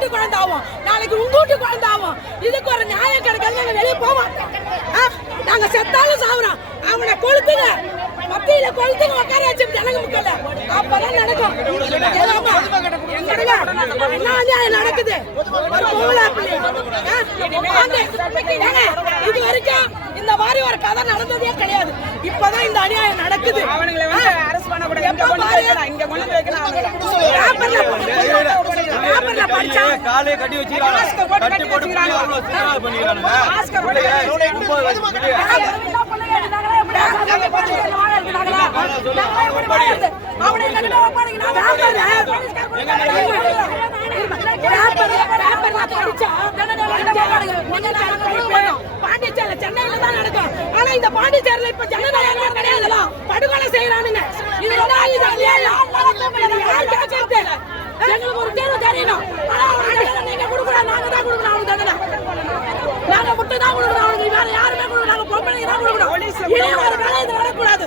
வீட்டு குழந்தை ஆகும், நாளைக்கு உங்க வீட்டு குழந்தை ஆகும். இதுக்கு ஒரு நியாயம் கிடைக்காது. நாங்க வெளியே போவோம். நாங்க செத்தாலும் சாவுறோம். அவனை கொளுத்துங்க, மத்தியில கொளுத்துங்க, உட்கார வச்சு ஜனங்க முக்கல. அப்பதான் நடக்கும். என்ன அநியாயம் நடக்குது? இது வரைக்கும் இந்த மாதிரி ஒரு கதை நடந்ததே கிடையாது. இப்பதான் இந்த அநியாயம் நடக்குது. காலையை கட்டி வச்சுக்கிறாங்க. பாண்டிச்சேரி சென்னையில தான் நடக்கும். ஆனா இந்த பாண்டிச்சேரியில இப்ப ஜனநாயகம் கிடையாது. படுகொலை செய்யறானுங்க. எங்களுக்கு ஒரு தேர்வு தெரியணும். நீங்க கொடுக்கூடாது, நாங்க தான் கொடுக்கணும். அவனுக்கு தண்டனை நாங்க மட்டும் தான் கொடுக்கணும். அவனுக்கு வேற யாருமே கொடுக்கணும். நாங்க பொம்பளைங்க தான் கொடுக்கணும். இனி ஒரு வேலை இது வரக்கூடாது.